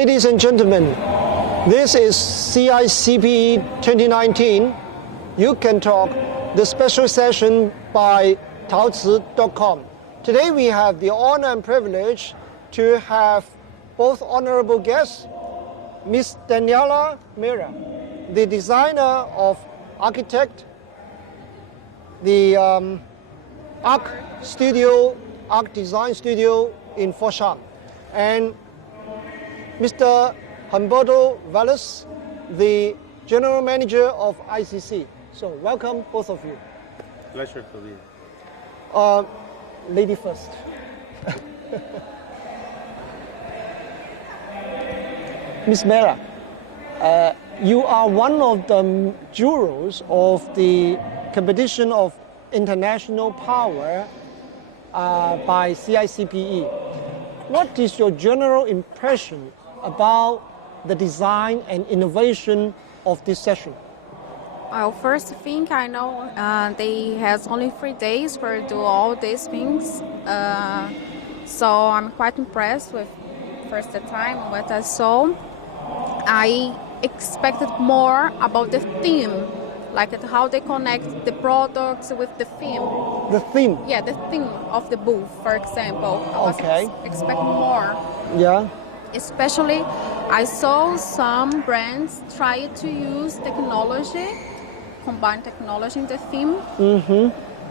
Ladies and gentlemen, this is CICPE 2019. You can talk, the special session by taozi.com. Today we have the honor and privilege to have both honorable guests, Ms. Daniela MEIRA, the designer of architect, the Arc Design Studio in Foshan, and Mr. Humberto Valles, the General Manager of ICC. So welcome, both of you. Pleasure to be here. Lady first. Ms. MEIRA, you are one of the jurors of the competition of international power by CICPE. What is your general impression about the design and innovation of this session? Well, first thing I know, they has only 3 days for do all these things. So I'm quite impressed with first time what I saw. I expected more about the theme, like how they connect the products with the theme. The theme? Yeah, the theme of the booth, for example. I was expecting more. Yeah. Especially, I saw some brands try to use technology, combine technology in the theme,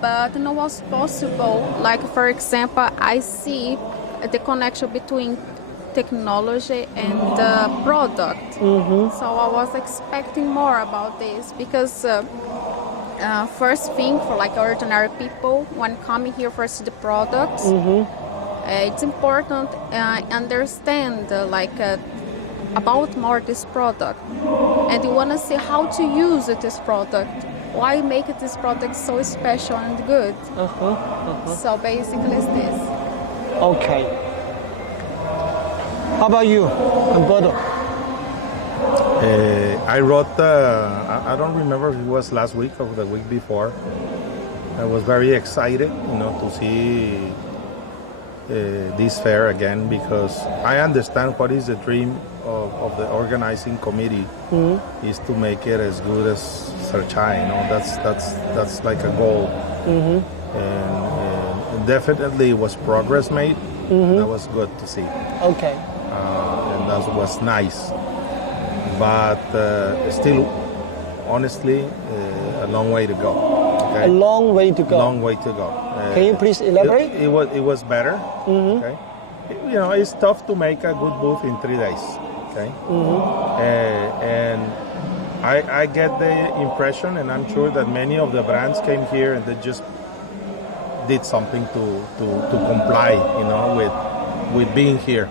but no was possible. Like, for example, I see the connection between technology and the product. So I was expecting more about this because first thing for like ordinary people, when coming here for see the products, it's important understand about more this product, and you want to see how to use this product, why make this product so special and good. So basically it's this. Okay. How about you, Humberto? I wrote, I don't remember if it was last week or the week before. I was very excited, to see this fair again, because I understand what is the dream of the organizing committee is to make it as good as Serchai. That's like a goal, and definitely was progress made. That was good to see. Okay. And that was nice, but still, honestly, a long way to go. Okay? A long way to go. Long way to go. Can you please elaborate? It was better. Okay. It's tough to make a good booth in 3 days. Okay. And I get the impression, and I'm sure that many of the brands came here and they just did something to comply, with being here.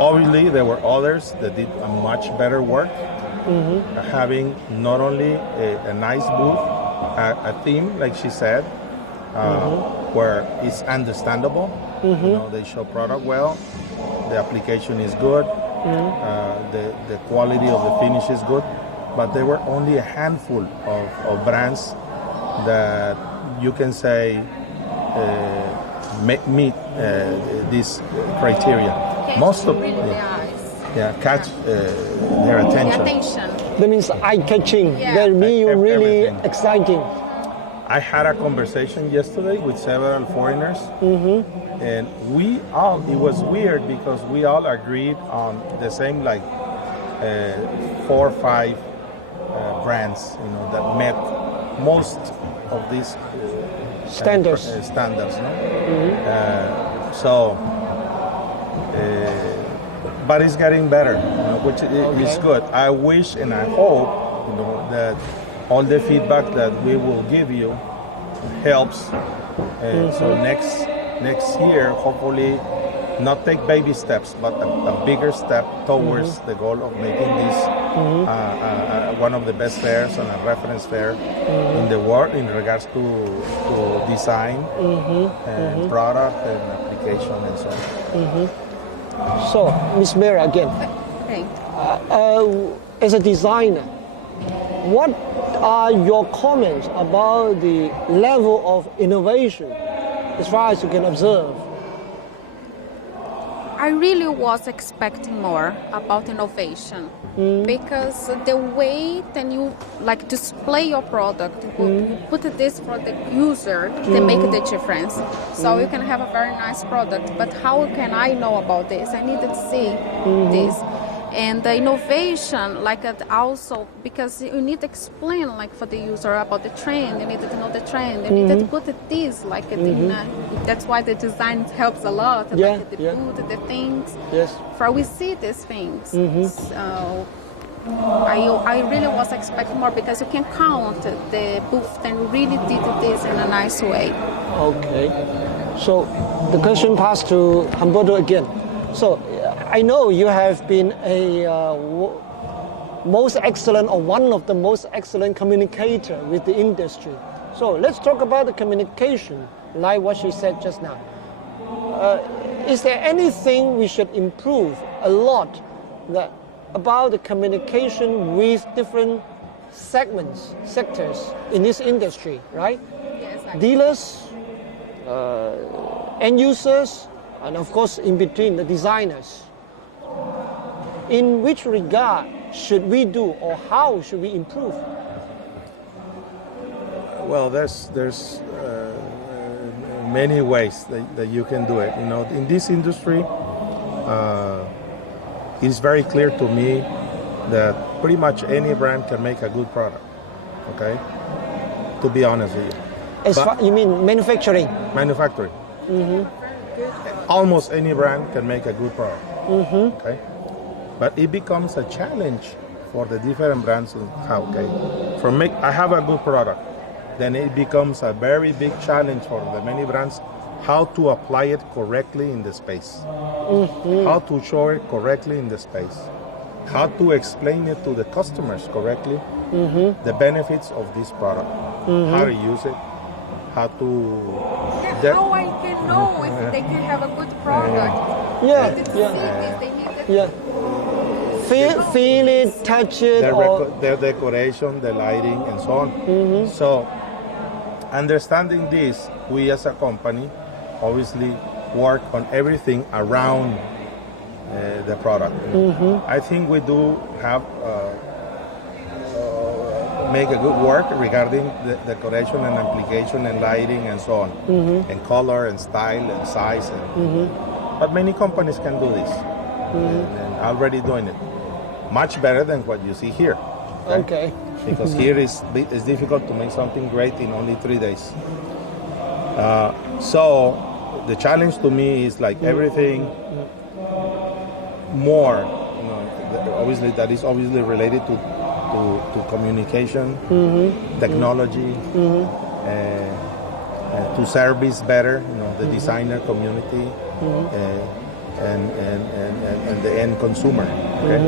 Obviously, there were others that did a much better work, having not only a nice booth, a theme, like she said, where it's understandable. They show product well, the application is good, the quality of the finish is good, but there were only a handful of brands that you can say meet this criteria. Most of catch their attention. That means eye-catching. That means really exciting. I had a conversation yesterday with several foreigners, and it was weird because we all agreed on the same 4 or 5 brands, that met most of these standards. But it's getting better, which is good. I wish and I hope, that all the feedback that we will give you helps. So next year, hopefully, not take baby steps, but a bigger step towards the goal of making this one of the best fairs and a reference fair in the world in regards to design and product and application and so on. So, Ms. MEIRA again. As a designer, what are your comments about the level of innovation as far as you can observe? I I really was expecting more about innovation because the way that you like display your product, you put this for the user, they make the difference. So you can have a very nice product, but how can I know about this? I need to see this. And the innovation, like also, because you need to explain like for the user about the trend, you need to know the trend, you need to put this like that's why the design helps a lot, like the food, the things. Yes. For we see these things. So I really was expecting more because you can count the booth and really did this in a nice way. Okay. So the question passed to Humberto again. So I know you have been a most excellent or one of the most excellent communicator with the industry. So let's talk about the communication, like what she said just now. Is there anything we should improve a lot about the communication with different segments, sectors in this industry, right? Yes, Dealers, end users, and of course in between the designers. In which regard should we do, or how should we improve? Well, there's many ways that you can do it. You know, in this industry, it's very clear to me that pretty much any brand can make a good product. Okay, to be honest with you. You mean manufacturing? Manufacturing. Almost any brand can make a good product. Okay, but it becomes a challenge for the different brands. Okay, I have a good product, then it becomes a very big challenge for the many brands how to apply it correctly in the space, how to show it correctly in the space, how to explain it to the customers correctly, the benefits of this product, how to use it, how to... how I can know if they can have a good product. They need to see this, they need to... Feel it, touch it, their decoration, the lighting, and so on. So, understanding this, we as a company obviously work on everything around the product. I think we do have make a good work regarding the decoration and application and lighting and so on, and color and style and size. But many companies can do this and already doing it much better than what you see here. Okay. Because here it's difficult to make something great in only 3 days. So the challenge to me is like everything more, you know, obviously that is obviously related to communication, technology, to service better, you know, the designer community, and the end consumer, okay?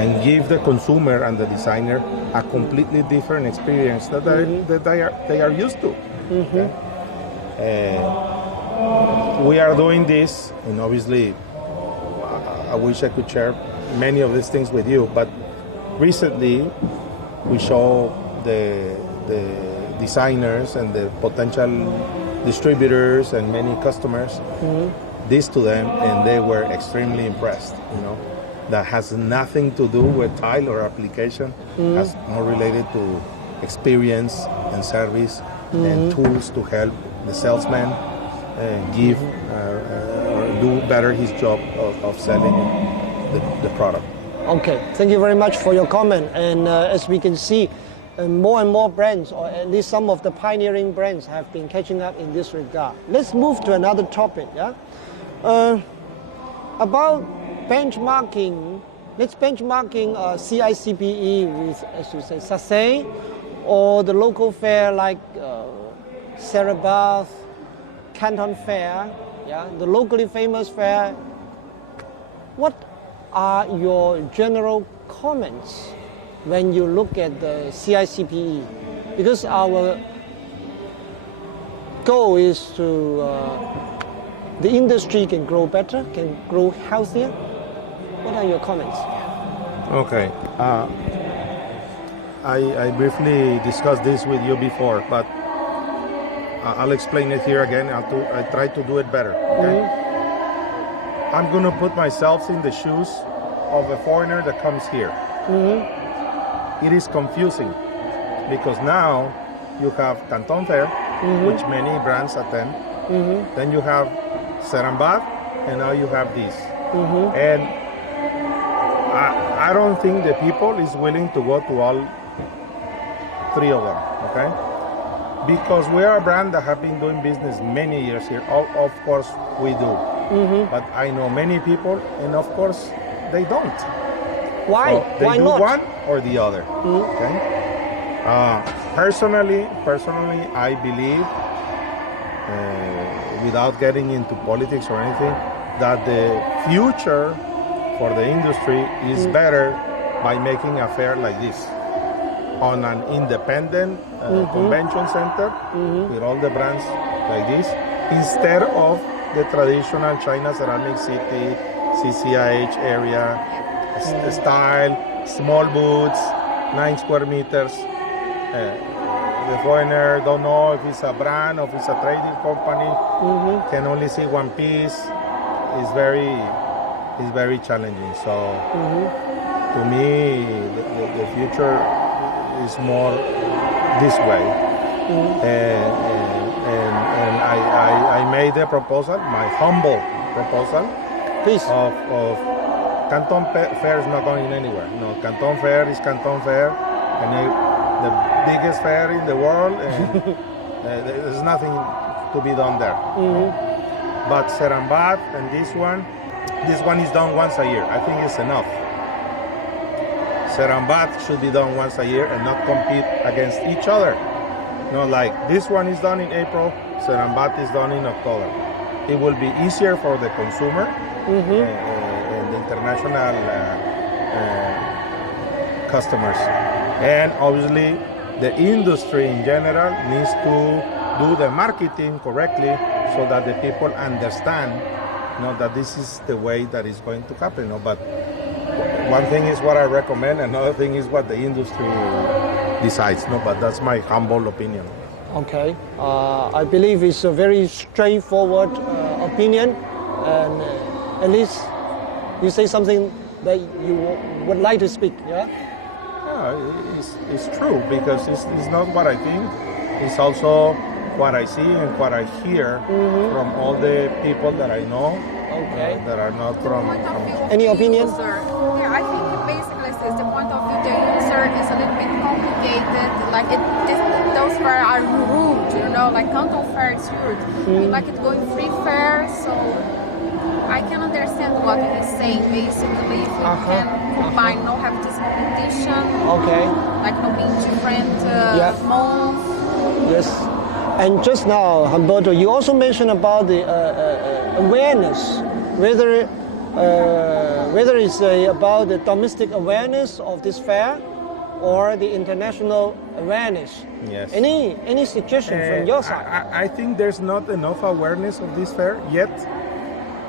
And give the consumer and the designer a completely different experience that they are used to. We are doing this, and obviously I wish I could share many of these things with you, but recently we show the designers and the potential distributors and many customers this to them, and they were extremely impressed. You know, that has nothing to do with tile or application, has more related to experience and service and tools to help the salesman give or do better his job of selling the product. Okay, thank you very much for your comment. And as we can see, more and more brands, or at least some of the pioneering brands, have been catching up in this regard. Let's move to another topic. About benchmarking. Let's benchmarking CICPE with, as you say, SACE, or the local fair like Cerebath, Canton Fair, the locally famous fair. What are your general comments when you look at the CICPE? Because our goal is to the industry can grow better, can grow healthier. What are your comments? Okay. I briefly discussed this with you before, but I'll explain it here again. I try to do it better. Okay? I'm going to put myself in the shoes of a foreigner that comes here. It is confusing because now you have Canton Fair, which many brands attend. Then you have Serembat, and now you have this. And I don't think the people is willing to go to all three of them, okay? Because we are a brand that have been doing business many years here. Of course, we do. But I know many people, and of course, they don't. Why? So they Why do not? one or the other. Okay. Personally, I believe, without getting into politics or anything, that the future for the industry is better by making a fair like this on an independent convention center with all the brands like this, instead of the traditional China Ceramic City, CCIH area style, small booths, 9 square meters. The foreigner don't know if it's a brand or if it's a trading company, can only see one piece. It's very challenging. So to me, the future is more this way. And I made a proposal, my humble proposal, Please. of Canton Fair is not going anywhere. No, Canton Fair is Canton Fair, and the biggest fair in the world, and there's nothing to be done there. But Serembat and this one is done once a year. I think it's enough. Serembat should be done once a year and not compete against each other. No, like this one is done in April, Serembat is done in October. It will be easier for the consumer and the international customers. And obviously, the industry in general needs to do the marketing correctly so that the people understand, that this is the way that is going to happen. But one thing is what I recommend, another thing is what the industry decides. But that's my humble opinion. Okay. I believe it's a very straightforward opinion, and at least you say something that you would like to speak. Yeah. It's true, because it's not what I think. It's also what I see and what I hear from all the people that I know. Okay. That are not from Any opinion? Yeah, I think basically it's the point of view the user is a little bit complicated. Like those fairs are rude, like Canton Fair is rude. We like it going free fair, so I can understand what he's saying. Basically, if we can combine, have this competition. Okay. Like being different modes. Yes. And just now, Humberto, you also mentioned about the awareness, whether it's about the domestic awareness of this fair or the international awareness. Yes. Any suggestion from your side? I think there's not enough awareness of this fair yet.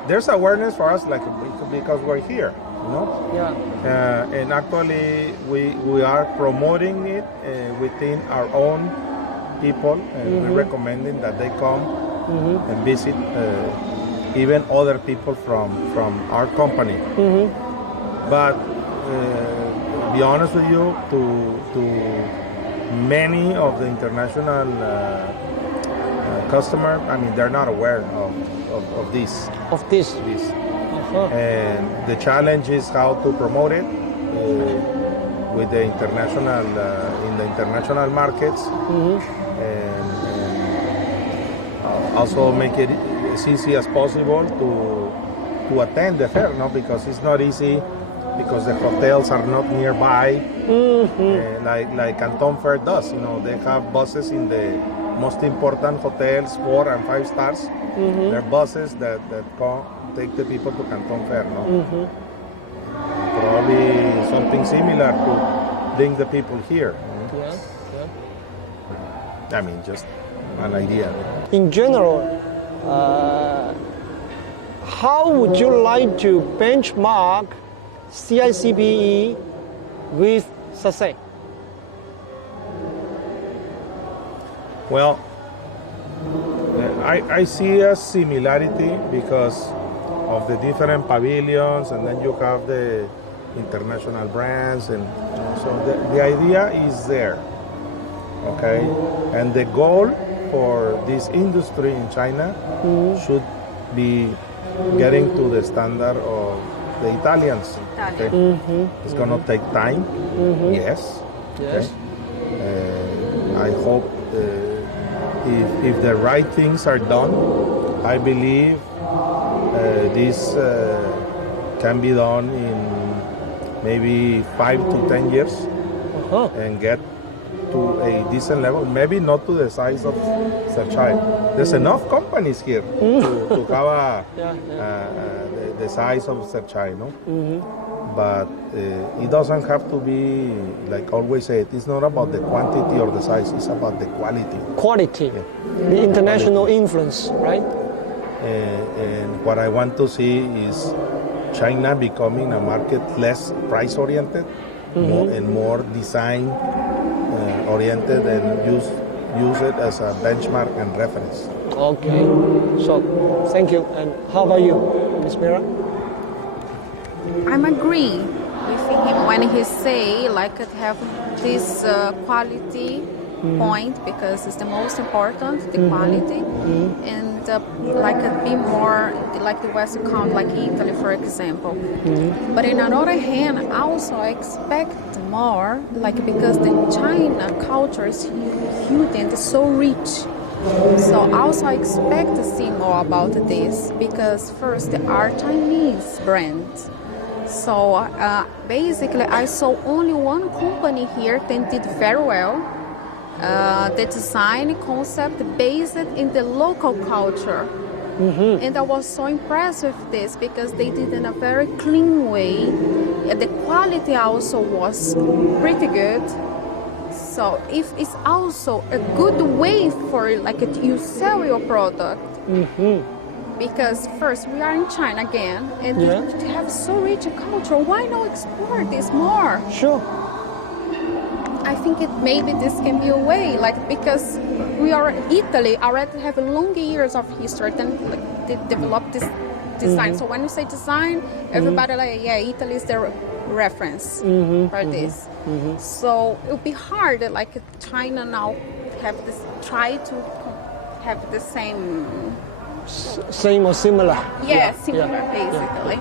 There's awareness for us, because we're here, Yeah. And actually, we are promoting it within our own people, and we're recommending that they come and visit even other people from our company. But be honest with you, to many of the international customers, they're not aware of this. Of this. And the challenge is how to promote it with the international in the international markets, and also make it as easy as possible to attend the fair, because it's not easy, because the hotels are not nearby, like Canton Fair does. They have buses in the most important hotels, 4 and 5 stars. There are buses that come take the people to Canton Fair. Probably something similar to bring the people here. Yeah. Just an idea. In general, how would you like to benchmark CICPE with SACE? Well, I see a similarity because of the different pavilions, and then you have the international brands, and so the idea is there, okay? And the goal for this industry in China should be getting to the standard of the Italians. Okay? It's gonna take time, yes. Yes. Okay? I hope if the right things are done, I believe this can be done in maybe 5 to 10 years and get to a decent level, maybe not to the size of Serchai. There's enough companies here to have the size of Serchai, no? But it doesn't have to be, like I always say, it's not about the quantity or the size, it's about the quality. Quality, the international influence, right? And what I want to see is China becoming a market less price-oriented and more design-oriented, and use it as a benchmark and reference. Okay, so thank you. And how about you, Ms. MEIRA? I'm agree with him when he say like it have this quality point, because it's the most important, the quality, and like it be more like the West account, like Italy, for example. But in another hand, also I expect more, like because the China culture is huge and so rich. So also I expect to see more about this, because first they are Chinese brands. So basically I saw only one company here that did very well. The design concept based in the local culture. And I was so impressed with this because they did in a very clean way. And the quality also was pretty good. So if it's also a good way for like you sell your product. Because first we are in China again, and we have so rich a culture. Why not export this more? Sure. I think maybe this can be a way, like because we are Italy already have long years of history, then like, they developed this design. So when you say design, everybody like Italy is the reference for this. So it would be hard, like China now have this try to have the same or similar. Similar basically.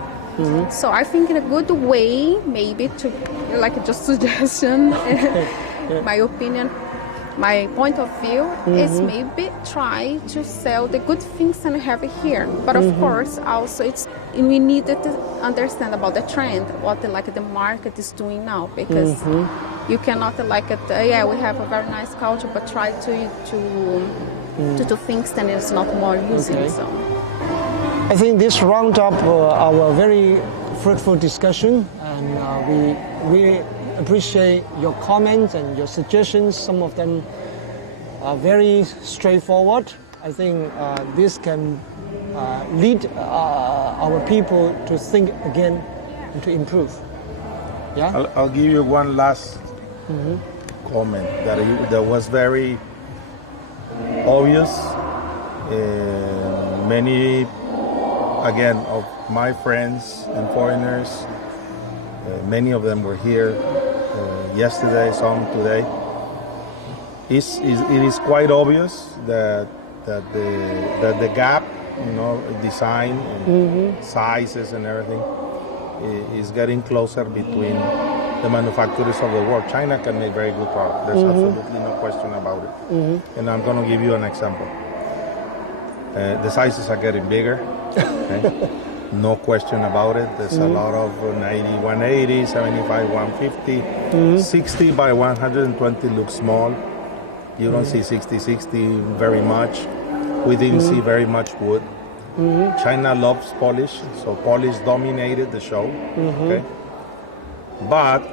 So I think in a good way, maybe to like just suggestion, my opinion, my point of view is maybe try to sell the good things and have it here. But of course, also we need to understand about the trend, what the market is doing now, because you cannot we have a very nice culture, but try to do things that is not more using. So. I think this round up our very fruitful discussion, and we appreciate your comments and your suggestions. Some of them are very straightforward. I think this can lead our people to think again and to improve. Yeah. I'll give you one last comment that was very obvious. Many, again, of my friends and foreigners, many of them were here yesterday, some today. It is quite obvious that the gap, design and sizes and everything, is getting closer between the manufacturers of the world. China can make very good product. There's absolutely no question about it. And I'm going to give you an example. The sizes are getting bigger. Okay? No question about it. There's a lot of 90, 180, 75, 150. 60 by 120 looks small. You don't see 60 very much. We didn't see very much wood. China loves polish, so polish dominated the show. Okay? But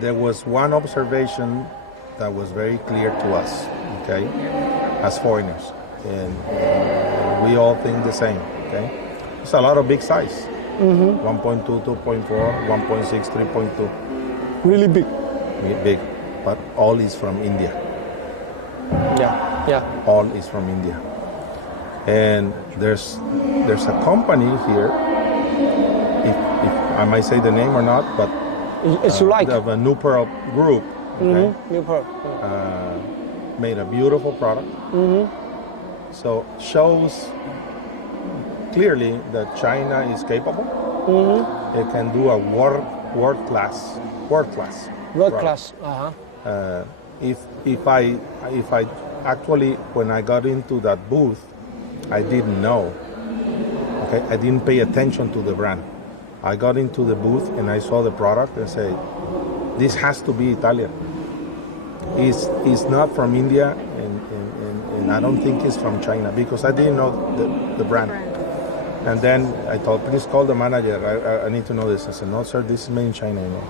there was one observation that was very clear to us, okay, as foreigners, and we all think the same. Okay, it's a lot of big size, 1.2, 2.4, 1.6, 3.2, really big. Big, but all is from India. Yeah. All is from India, and there's a company here I might say the name or not, but As you like. of a New Pearl group, okay, New Pearl. made a beautiful product. So shows clearly that China is capable. It can do a world class. World product. class. If I actually, when I got into that booth, I didn't know. Okay, I didn't pay attention to the brand. I got into the booth and I saw the product and say, this has to be Italian. It's not from India, and I don't think it's from China, because I didn't know the brand. And then I thought, please call the manager. I need to know this. I said, no, sir, this is made in China. You know.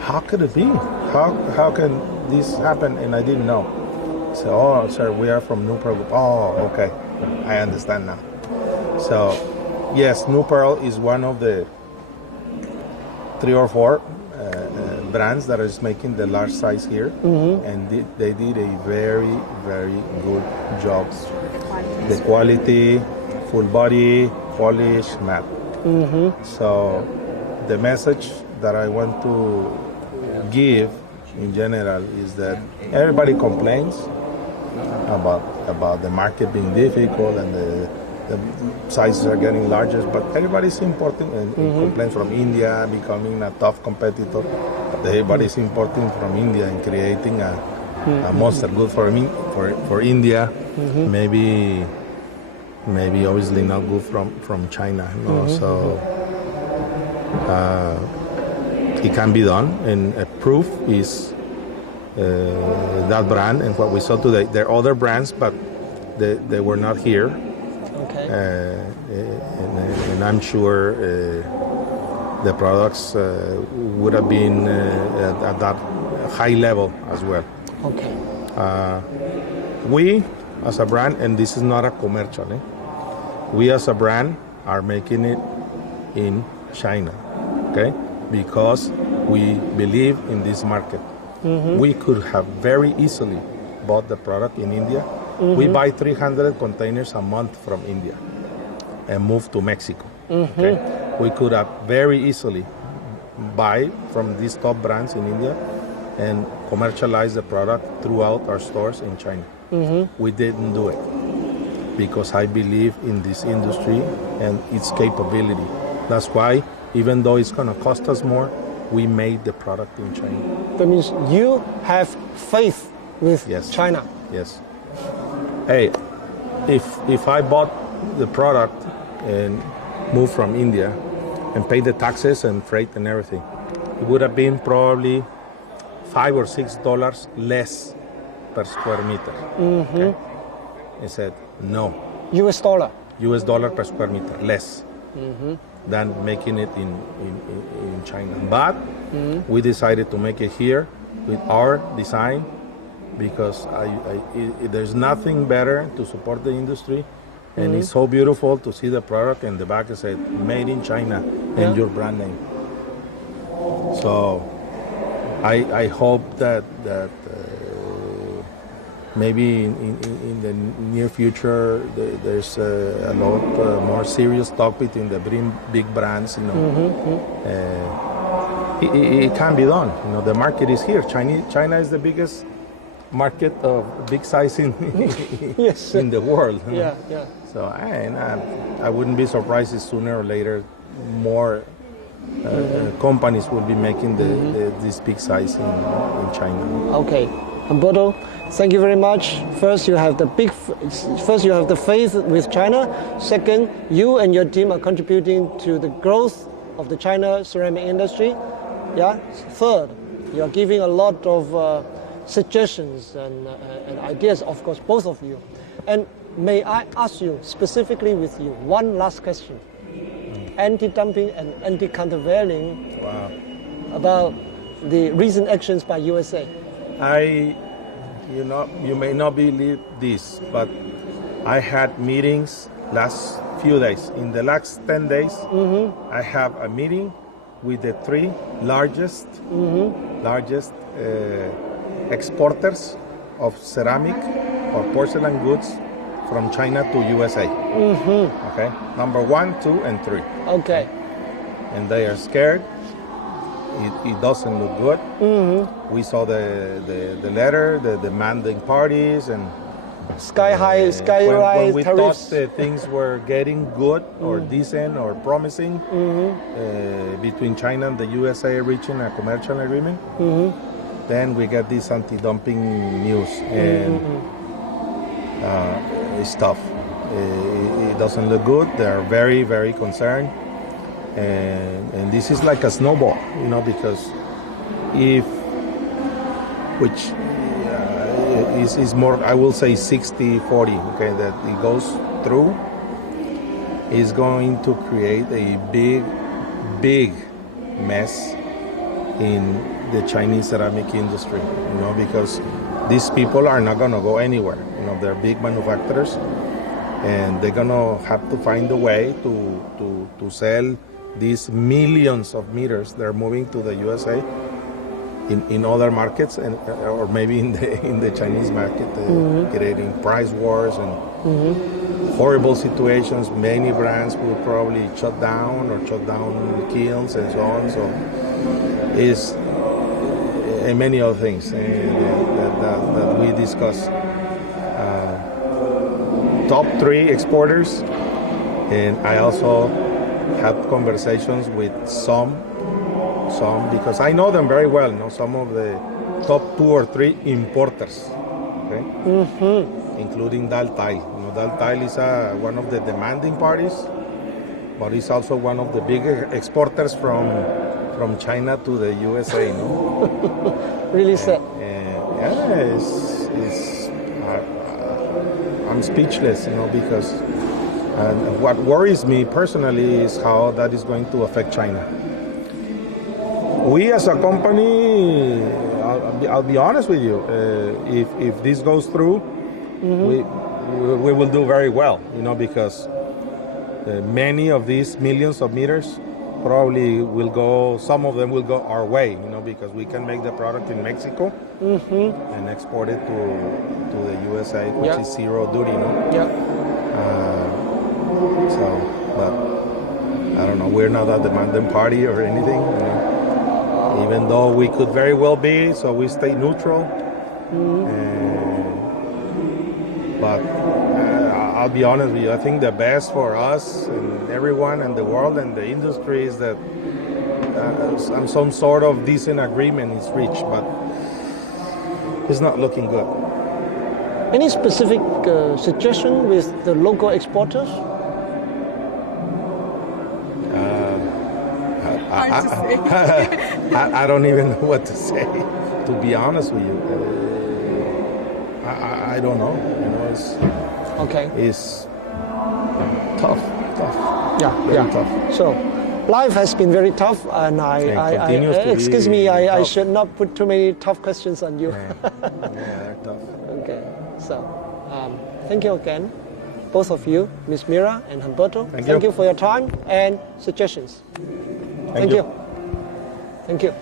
How could it be? How can this happen? And I didn't know. I said, oh, sir, we are from New Pearl. Oh, okay. I understand now. So, yes, New Pearl is one of the 3 or 4 brands that is making the large size here, and they did a very, very good job. The quality, full body, polish, matte. So the message that I want to give in general is that everybody complains about the market being difficult and the sizes are getting larger, but everybody's importing and complains from India becoming a tough competitor. But everybody's importing from India and creating a monster good for India. Maybe obviously not good from China. You know? So it can be done, and a proof is that brand and what we saw today. There are other brands, but they were not here. Okay. And I'm sure the products would have been at that high level as well. Okay. We, as a brand, and this is not a commercial, we as a brand are making it in China, okay? Because we believe in this market. We could have very easily bought the product in India. We buy 300 containers a month from India and move to Mexico. Okay? We could have very easily buy from these top brands in India and commercialize the product throughout our stores in China. We didn't do it because I believe in this industry and its capability. That's why, even though it's going to cost us more, we made the product in China. That means you have faith with China. Yes. Hey, if I bought the product and moved from India and paid the taxes and freight and everything, it would have been probably $5 or $6 less per square meter. Okay? I said no. US dollar. US dollar per square meter less than making it in China. But we decided to make it here with our design, because there's nothing better to support the industry, and it's so beautiful to see the product and the back is said made in China and your brand name. So I hope that maybe in the near future there's a lot more serious talk between the big brands. You know, it can be done. You know, the market is here. China is the biggest market of big size in in the world. Yeah. So I wouldn't be surprised if sooner or later more companies will be making this big size in China. Okay, Humberto, thank you very much. First, you have the faith with China. Second, you and your team are contributing to the growth of the China ceramic industry. Yeah. Third, you are giving a lot of suggestions and ideas, of course, both of you. And may I ask you specifically with you one last question? Anti-dumping and anti-countervailing about the recent actions by USA. You may not believe this, but I had meetings last few days. In the last 10 days, I have a meeting with the 3 largest exporters of ceramic or porcelain goods from China to USA. Okay, number 1, 2, and 3. Okay. And they are scared. It doesn't look good. We saw the letter, the demanding parties, and Sky rise when we tariffs. thought that things were getting good or decent or promising between China and the USA reaching a commercial agreement, then we get this anti-dumping news, and it's tough. It doesn't look good. They are very, very concerned, and this is like a snowball, because which is more, I will say 60-40, okay, that it goes through, is going to create a big mess in the Chinese ceramic industry, because these people are not going to go anywhere. They're big manufacturers, and they're going to have to find a way to sell these millions of meters they're moving to the USA in other markets, or maybe in the Chinese market, creating price wars and horrible situations. Many brands will probably shut down kilns and so on. So is and many other things that we discuss. Top 3 exporters, and I also had conversations with some, because I know them very well, some of the top 2 or 3 importers, okay? Including Daltile. Daltile is one of the demanding parties, but it's also one of the bigger exporters from China to the USA. Really sad. I'm speechless, because what worries me personally is how that is going to affect China. We as a company, I'll be honest with you, if this goes through, we will do very well, because many of these millions of meters probably will go, some of them will go our way, because we can make the product in Mexico and export it to the USA, which is zero duty, but I don't know, we're not a demanding party or anything, even though we could very well be, so we stay neutral. But I'll be honest with you, I think the best for us and everyone in the world and the industry is that some sort of decent agreement is reached, but it's not looking good. Any specific suggestion with the local exporters? I don't even know what to say, to be honest with you. I don't know. It's tough. Very tough. So, life has been very tough, and excuse me, I should not put too many tough questions on you. They're tough. Okay, so thank you again, both of you, Ms. MEIRA and Humberto. Thank you for your time and suggestions. Thank you. Thank you.